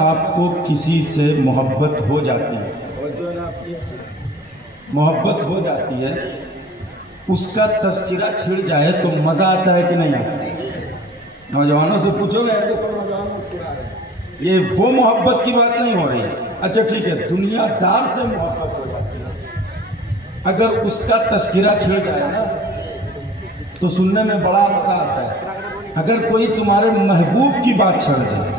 آپ کو کسی سے محبت ہو جاتی ہے، محبت ہو جاتی ہے، اس کا تذکرہ چھڑ جائے تو مزہ آتا ہے کہ نہیں آتا؟ نوجوانوں سے پوچھو گے تو نوجوان مسکرا رہے ہیں۔ یہ وہ محبت کی بات نہیں ہو رہی ہے۔ اچھا ٹھیک ہے، دنیا دار سے محبت ہو جاتی ہے، اگر اس کا تذکرہ چھڑ جائے نا تو سننے میں بڑا مزہ آتا ہے۔ اگر کوئی تمہارے محبوب کی بات چھڑ جائے،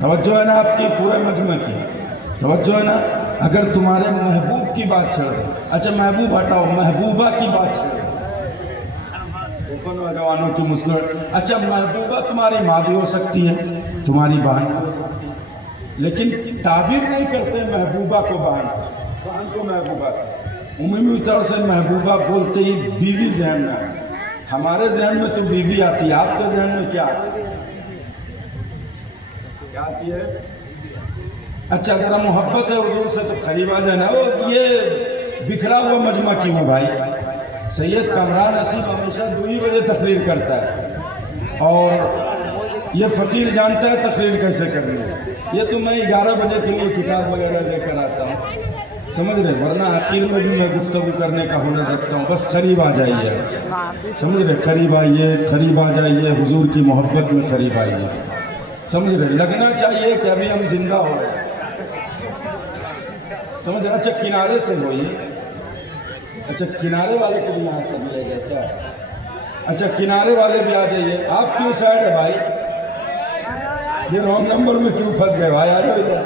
توجہ ہے نا آپ کی، پورے مجمع کی توجہ ہے نا، اگر تمہارے محبوب کی بات چھڑ جائے، اچھا محبوب ہٹاؤ، محبوبہ کی بات چھڑ جائے، دیکھو نوجوانوں کی مسکراہٹ۔ اچھا محبوبہ تمہاری ماں بھی ہو سکتی ہے، تمہاری بہن بھی ہو سکتی ہے، لیکن تعبیر نہیں کرتے محبوبہ کو بہن سے، بہن کو محبوبہ سے۔ عمومی طور سے محبوبہ بولتے ہی بیوی ذہن میں آتی ہے، ہمارے ذہن میں تو بیوی آتی ہے، آپ کے ذہن میں کیا آتی ہے؟ اچھا ذرا محبت ہے حضور سے تو قریب آ جانا۔ یہ بکھرا ہوا مجمع کیوں ہے بھائی؟ سید کامران حسین ہمیشہ 2 بجے تقریر کرتا ہے اور یہ فقیر جانتا ہے تقریر کیسے کرنی ہے۔ یہ تو میں 11 بجے کے لیے کتاب وغیرہ لے کر آتا ہوں، سمجھ رہے، ورنہ آخر میں بھی میں گفتگو کرنے کا ہنر رکھتا ہوں، بس قریب آ جائیے، سمجھ رہے، قریب آئیے، قریب آ جائیے، حضور کی محبت میں قریب آئیے، سمجھ رہے، لگنا چاہیے کہ ابھی ہم زندہ ہو رہے ہیں، سمجھ رہے۔ اچھا کنارے سے ہوئیے، اچھا کنارے والے کو بھی یہاں کر لیا گیا کیا؟ اچھا کنارے والے بھی آ جائیے۔ آپ کیوں سائڈ ہے بھائی؟ یہ رانگ نمبر میں کیوں پھنس گئے بھائی؟ آ جاؤ ادھر،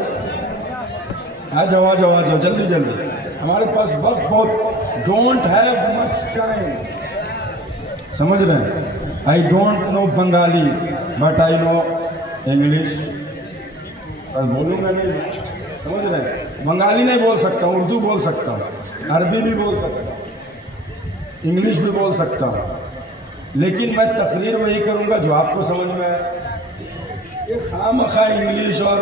آ جاؤ آ جاؤ آ جاؤ، جلدی جلدی، ہمارے پاس وقت بہت، ڈونٹ ہیو مچ ٹائم، سمجھ رہے ہیں؟ I don't know Bengali but I know English, بس بولوں گا نہیں، سمجھ رہے ہیں؟ بنگالی نہیں بول سکتا ہوں، اردو بول سکتا ہوں، عربی بھی بول سکتا ہوں، انگلش بھی بول سکتا ہوں، لیکن میں تقریر وہی کروں گا جو آپ کو سمجھ میں آئے۔ یہ خواہ انگلش اور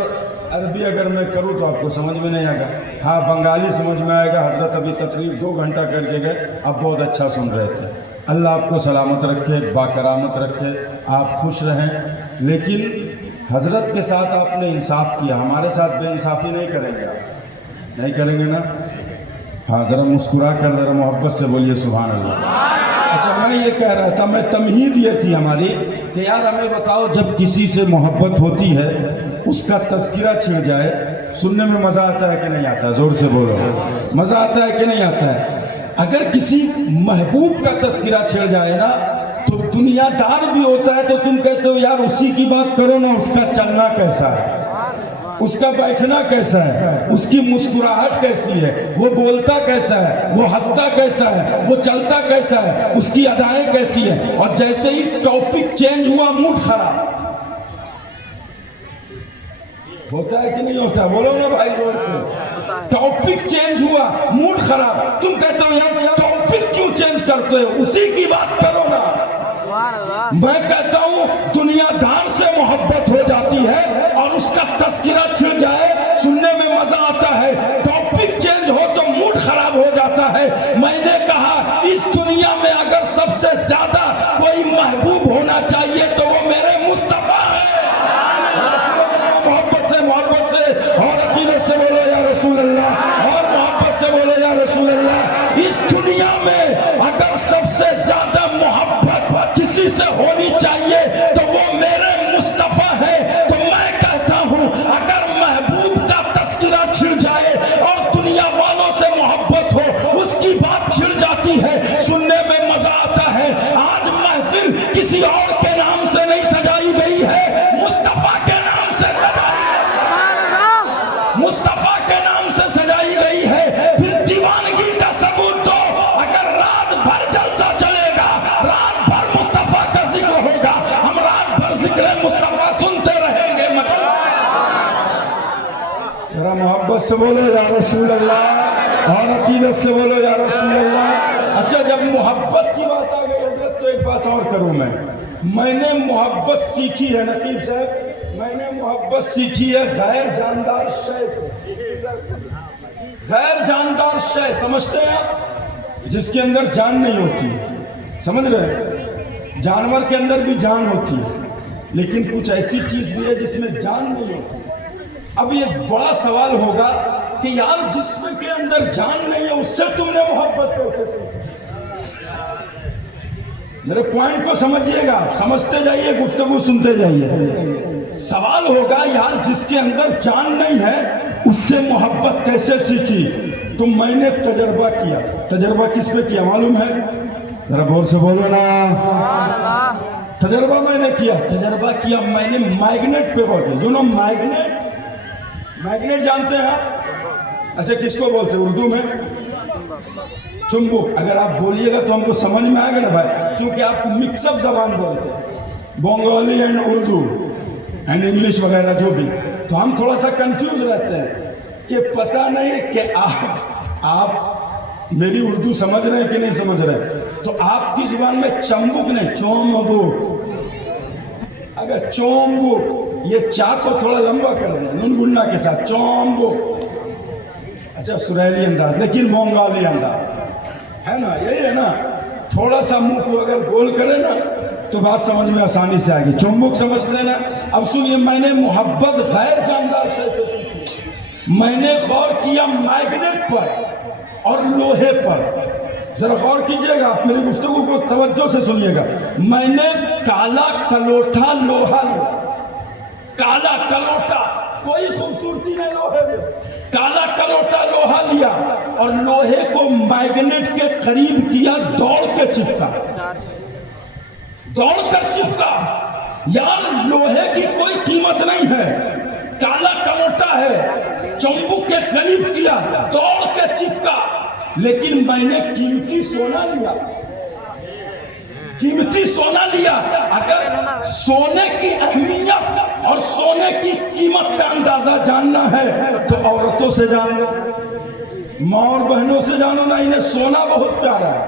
عربی اگر میں کروں تو آپ کو سمجھ میں نہیں آئے گا۔ ہاں بنگالی سمجھ میں آئے گا۔ حضرت ابھی تقریر 2 گھنٹہ کر کے گئے، اب بہت اچھا سن رہے تھے۔ اللہ آپ کو سلامت رکھے، باکرامت رکھے، آپ خوش رہیں، لیکن حضرت کے ساتھ آپ نے انصاف کیا، ہمارے ساتھ بے انصافی نہیں کریں گے، آپ نہیں کریں گے نا؟ ہاں ذرا مسکرا کر ذرا محبت سے بولیے سبحان اللہ۔ اچھا میں یہ کہہ رہا تھا، میں تمہید یہ تھی ہماری کہ یار ہمیں بتاؤ، جب کسی سے محبت ہوتی ہے اس کا تذکرہ چھڑ جائے، سننے میں مزہ آتا ہے کہ نہیں آتا؟ زور سے بولو، مزہ آتا ہے کہ نہیں آتا ہے؟ اگر کسی محبوب کا تذکرہ چھڑ جائے نا تو دنیا دار بھی ہوتا ہے تو تم کہتے ہو یار اسی کی بات کرو نا، اس کا چلنا کیسا ہے، اس کا بیٹھنا کیسا ہے، اس کی مسکراہٹ کیسی ہے، وہ بولتا کیسا ہے، وہ ہنستا کیسا ہے، وہ چلتا کیسا ہے، اس کی ادائیں کیسی ہیں، اور جیسے ہی ٹاپک چینج ہوا موڈ خراب ہوتا ہے کہ نہیں ہوتا؟ بولو نا بھائی زور سے، ٹاپک چینج ہوا موڈ خراب، تم کہتے ہو یار ٹاپک کیوں چینج کرتے ہو، اسی کی بات کرو نا۔ میں کہتا ہوں دنیا دار سے محبت ہو جاتی ہے اور اس کا تذکرہ چھڑ جائے، سننے میں مزہ آتا ہے، ٹاپک چینج ہو تو موڈ خراب ہو جاتا ہے۔ میں نے کہا اس دنیا میں اگر سب سے زیادہ کوئی محبوب ہونا چاہیے تو وہ میرے مصطفیٰ ہے۔ محبت سے اور عقیدت سے بولو یا رسول اللہ، اور محبت سے بولو یا رسول اللہ۔ اس دنیا میں اگر سب سے زیادہ محبت کسی سے ہونی چاہیے تو وہ میرے مصطفیٰ ہے۔ تو میں کہتا ہوں اگر محبوب کا تذکرہ چھڑ جائے اور دنیا والوں سے محبت ہو، اس کی بات چھڑ جاتی ہے، سننے میں مزہ آتا ہے۔ آج محفل کسی اور کے نام سے نہیں سجائی گئی ہے، مصطفیٰ کے نام سے سجائی، مصطفیٰ کے نام سے سجائی گئی ہے۔ پھر دیوانگی کا ثبوت دو، اگر رات بھر جلسہ چلے گا، رات بھر مصطفیٰ کا ذکر ہوگا، ہم رات بھر ذکر مصطفیٰ سنتے رہیں گے۔ ذرا محبت سے بولو یا رسول اللہ، اور عقیدت سے بولو یا رسول اللہ۔ اچھا جب محبت کی بات آ گئی حضرت تو ایک بات اور کروں، میں نے محبت سیکھی ہے نقیب صاحب، میں نے محبت سیکھی ہے غیر جاندار شے سے۔ غیر جاندار شے سمجھتے ہیں آپ؟ جس کے اندر جان نہیں ہوتی، سمجھ رہے ہیں؟ جانور کے اندر بھی جان ہوتی ہے، لیکن کچھ ایسی چیز بھی ہے جس میں جان نہیں ہوتی۔ اب یہ بڑا سوال ہوگا کہ یار جسم کے اندر جان نہیں ہے اس سے تم نے محبت کیسے سیکھی؟ میرے پوائنٹ کو سمجھیے گا، سمجھتے جائیے، گفتگو سنتے جائیے۔ سوال ہوگا یار جس کے اندر جان نہیں ہے اس سے محبت کیسے سیکھی؟ تو میں نے تجربہ کیا۔ تجربہ کس پہ کیا معلوم ہے؟ ذرا غور سے بولو نا۔ تجربہ میں نے کیا، تجربہ کیا میں نے میگنیٹ پہ غور کیا۔ جو نا میگنیٹ جانتے ہیں آپ؟ اچھا کس کو بولتے ہیں اردو میں؟ چمبک۔ اگر آپ بولیے گا تو ہم کو سمجھ میں آئے گا نا بھائی، کیونکہ آپ مکس اپ زبان بولتے ہیں، Bengali and Urdu and English وغیرہ جو بھی، تو ہم تھوڑا سا کنفیوز رہتے ہیں کہ پتہ نہیں کہ آپ میری اردو سمجھ رہے ہیں کہ نہیں سمجھ رہے۔ تو آپ کی زبان میں چمبک نہیں، چومبک۔ اگر چومبک، یہ چا کو تھوڑا لمبا کر دیں نون گننا کے ساتھ، چومبک۔ اچھا سریلی انداز، لیکن بنگالی انداز ہے نا، یہی ہے نا۔ تھوڑا سا منہ کو اگر گول کرے نا تو بات سمجھ میں آسانی سے آئے گی۔ چمبک سمجھ لینا۔ اب سنیے، میں نے محبت غیر جاندار سے سیکھی۔ میں نے غور کیا میگنیٹ پر اور لوہے پر۔ ذرا غور کیجئے گا، آپ میری گفتگو کو توجہ سے سنیے گا۔ میں نے کالا کلوٹا لوہا لیا۔ کالا کلوٹا، کوئی خوبصورتی نہیں لوہے میں، کالا کلوٹا لوہا لیا اور لوہے کو میگنیٹ کے قریب کیا، دوڑ کے چپکا، دوڑ کر چپکا۔ یار لوہے کی کوئی قیمت نہیں ہے، کالا کلوٹا ہے، چمبک کے قریب کیا، دوڑ کے چپکا، لیکن میں نے قیمتی سونا لیا، قیمتی سونا لیا۔ اگر سونے کی اہمیت اور سونے کی قیمت کا اندازہ جاننا ہے تو عورتوں سے جانو، ماں اور بہنوں سے جانو نا، انہیں سونا بہت پیارا ہے۔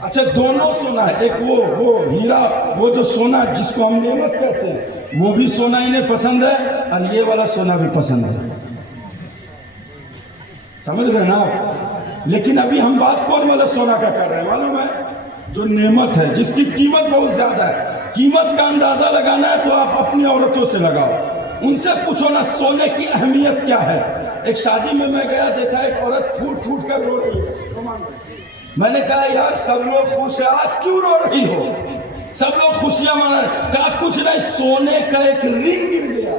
اچھا دونوں سونا ہے، ایک وہ ہیرا، وہ جو سونا جس کو ہم نعمت کہتے ہیں، وہ بھی سونا انہیں پسند ہے، اور یہ والا سونا بھی پسند ہے۔ سمجھ رہے نا آپ؟ لیکن ابھی ہم بات کون والا سونا کا کر رہے ہیں معلوم ہے؟ جو نعمت ہے، جس کی قیمت بہت زیادہ ہے۔ قیمت کا اندازہ لگانا ہے تو آپ اپنی عورتوں سے لگاؤ، ان سے پوچھو نا سونے کی اہمیت کیا ہے۔ ایک شادی میں گیا، دیکھا ایک عورت پھوٹ پھوٹ کر رو رہی ہے۔ میں نے کہا یار سب لوگ خوش ہیں، آج کیوں رو رہی ہو؟ سب لوگ خوشیاں منا رہے۔ کہا کچھ نہیں، سونے کا ایک رنگ گر گیا۔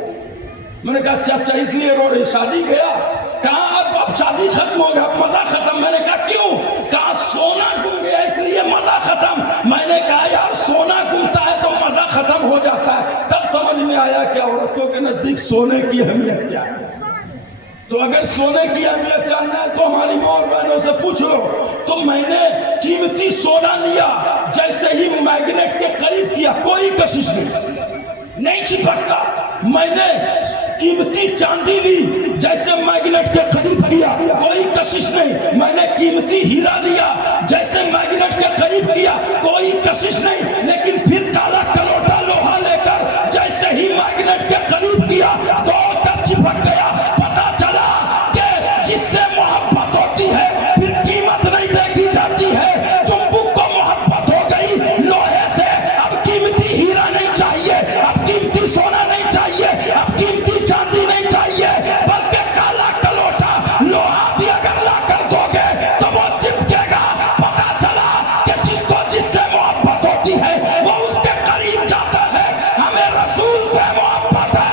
میں نے کہا چچا اس لیے رو رہی؟ شادی گیا؟ کہا اب شادی ختم ہو گیا، اب مزہ ختم۔ میں نے کہا کیوں؟ کہا سونا گم گیا اس لیے مزہ ختم۔ میں نے کہا یار سونا گمتا ہے تو مزہ ختم ہو جاتا ہے۔ تب سمجھ میں آیا کہ عورتوں کے نزدیک سونے کی اہمیت کیا ہے۔ تو اگر سونے کی اہمیت جاننا ہے تو ہماری ماں اور بہنوں سے پوچھ لو۔ تو میں نے قیمتی سونا لیا، جیسے ہی میگنیٹ کے قریب کیا، کوئی کشش نہیں چپکتا۔ میں نے قیمتی چاندی لی، جیسے میگنیٹ کے قریب کیا، کوئی کشش نہیں۔ میں نے قیمتی ہیرا لیا، جیسے میگنیٹ کے قریب کیا، کوئی کشش نہیں۔ لیکن پھر کالا کلوٹا لوہا لے کر جیسے ہی میگنیٹ کے قریب کیا، دوڑ کر چپک گیا۔ پتا چلا کہ جس سے محبت ہوتی ہے پھر قیمت نہیں دیکھی جاتی ہے۔ چمبک کو محبت ہو گئی لوہے سے، اب قیمتی ہیرا نہیں چاہیے، اب قیمتی سونا نہیں چاہیے، اب قیمتی چاندی نہیں چاہیے، بلکہ کالا کلوٹا لوہا بھی اگر لا کر دو گے تو وہ چپکے گا۔ پتا چلا کہ جس کو جس سے محبت ہوتی ہے وہ اس کے قریب جاتا ہے۔ ہمیں رسول سے محبت ہے۔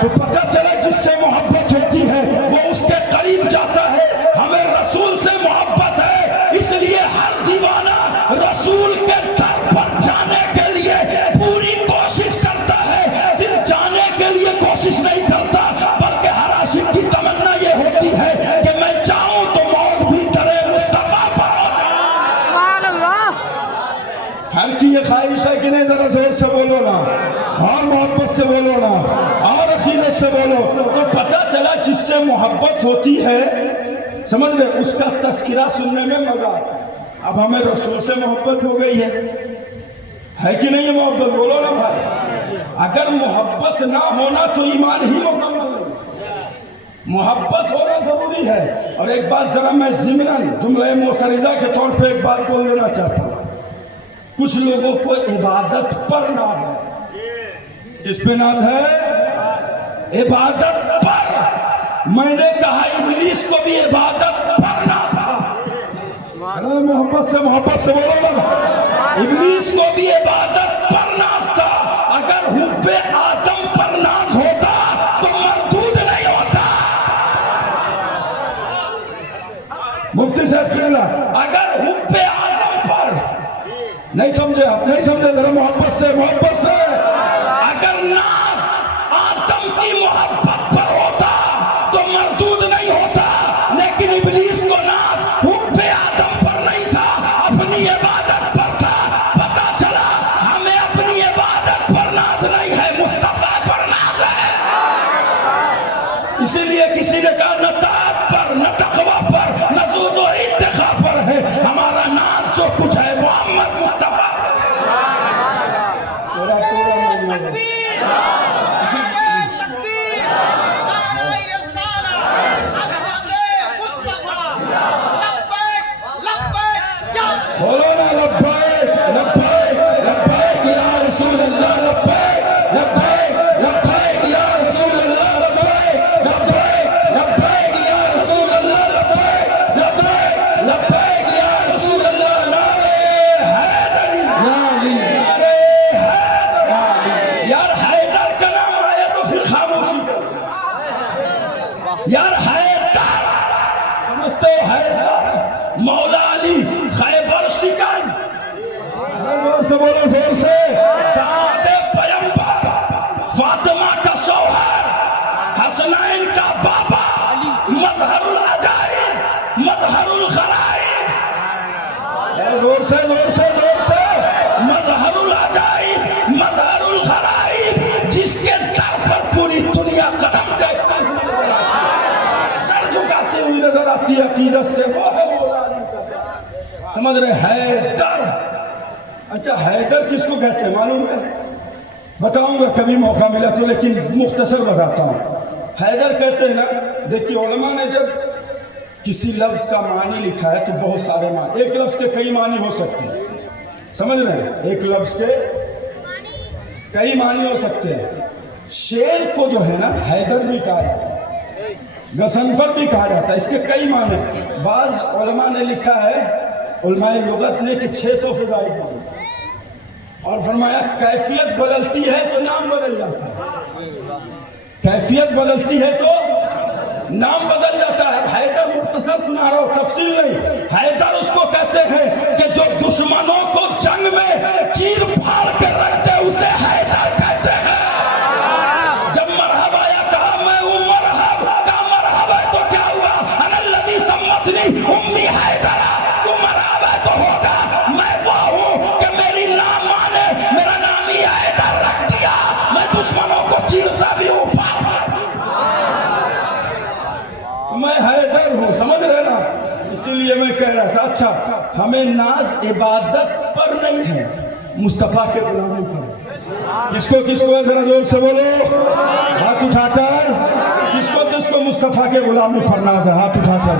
تو پتہ چلا جس سے محبت ہوتی ہے وہ اس کے قریب جاتا ہے۔ ہمیں رسول سے محبت ہے، اس لیے ہر دیوانہ رسول کے در پر جانے کے لیے پوری کوشش کرتا ہے۔ صرف جانے کے لیے کوشش نہیں کرتا، بلکہ ہر عاشق کی تمنا یہ ہوتی ہے کہ میں چاہوں تو موت بھی کرے مصطفیٰ پر ہو جاؤں۔ سبحان اللہ۔ ہر کی یہ خواہش ہے کہ نہیں؟ ذرا زور سے بولو نا، اور محبت سے بولو نا، اور عقیدت سے بولو۔ تو پتہ چلا جس سے محبت ہوتی ہے، سمجھ لے، اس کا تذکرہ سننے میں مزہ آتا ہے۔ اب ہمیں رسول سے محبت ہو گئی ہے کہ نہیں؟ محبت بولو نا بھائی۔ اگر محبت نہ ہونا تو ایمان ہی مکمل نہیں۔ محبت ہونا ضروری ضروری ہے. اور ایک بات ذرا میں ضمناً جملہ معترضہ کے طور پہ ایک بات بول دینا چاہتا ہوں. کچھ لوگوں کو عبادت پر ناز ہے. اس پہ ناز ہے؟ عبادت پر. میں نے کہا ابلیس کو بھی عبادت پر ناز تھا. محبت سے بولو نا. ابلیس کو بھی عبادت پر ناز تھا. اگر حب آدم پر ناز ہوتا تو مردود نہیں ہوتا. مفتی صاحب قبلہ, اگر حب آدم پر, نہیں سمجھے آپ, نہیں سمجھے, ذرا محبت سے اگر ناز آدم کی محبت پر ہوتا تو مردود نہیں ہوتا. لیکن ابلیس کو ناز حب آدم پر نہیں تھا, اپنی عبادت پر تھا. پتا چلا ہمیں اپنی عبادت پر ناز نہیں ہے, مصطفیٰ پر ناز ہے. اسی لیے کسی نے کہا نہ طاعت پر, نہ تقویٰ پر, نہ زہد و اتقاء پر ہے. ہمارا ناز جو کچھ ہے محمد مصطفیٰ. بولو نا لبیک لبیک لبیک یا رسول اللہ, لبیک لبیک لبیک یا رسول اللہ, لبیک لبیک لبیک یا رسول اللہ, لبیک لبیک لبیک یا رسول اللہ. نعرہ حیدری, نعرہ حیدر. یار حیدر کا نام آیا تو پھر خاموشی کیسے؟ یار حیدر سمجھتے ہو؟ حیدر مولا علی خیبر شکن, زور سے بولو, زور سے. داماد پیغمبر, فاطمہ کا شوہر, حسنین کا بابا, مظہر العجائب, مظہر الغرائب. زور سے زور سے زور سے. مظہر العجائب, مظہر الغرائب, جس کے در پر پوری دنیا قدم ٹیکتی ہوئی نظر آتی ہے, سر جھکاتی ہوئی نظر آتی ہے عقیدت سے. وہ ہے مولا علی کا. سمجھ رہے؟ حیدر. اچھا حیدر کس کو کہتے ہیں معلوم ہے؟ بتاؤں گا کبھی موقع ملا تو, لیکن مختصر بتاتا ہوں. حیدر کہتے ہیں نا, دیکھیے علماء نے جب کسی لفظ کا معنی لکھا ہے تو بہت سارے معنی, ایک لفظ کے کئی معنی ہو سکتے ہیں. سمجھ رہے ہیں؟ ایک لفظ کے کئی معنی ہو سکتے ہیں. شیر کو جو ہے نا حیدر بھی کہا جاتا ہے, غضنفر بھی کہا جاتا ہے. اس کے کئی معنی. بعض علماء نے لکھا ہے, علماء لغت نے, کہ 600 سے زائد معنی, اور فرمایا کیفیت بدلتی ہے تو نام بدل جاتا ہے. کیفیت بدلتی ہے تو نام بدل جاتا ہے. حیدر مختصر سنا رہا ہوں, تفصیل نہیں. حیدر اس کو کہتے ہیں کہ جو دشمنوں کو جنگ میں چیر پھاڑ کے رکھتے اسے حیدر کہتے ہیں. جب مرحب آیا کہا میں ہوں مرحب, کہا مرحب ہے تو کیا ہوا؟ انا الذی سمتنی امی حیدر, تو مرحب ہے تو ہوگا. میں وہ ہوں کہ میری نام مانے, میرا نام ہی حیدر رکھ دیا. میں دشمنوں کو چیرتا بھی ہوں, میں حیدر ہوں. سمجھ رہے نا؟ اسی لیے میں کہہ رہا تھا. اچھا ہمیں ناز عبادت پر نہیں ہے, مصطفیٰ کے غلامی پر. کس کو ذرا زور سے بولو, ہاتھ اٹھا کر. کس کو مصطفیٰ کے غلامی پر ناز ہے, ہاتھ اٹھا کر.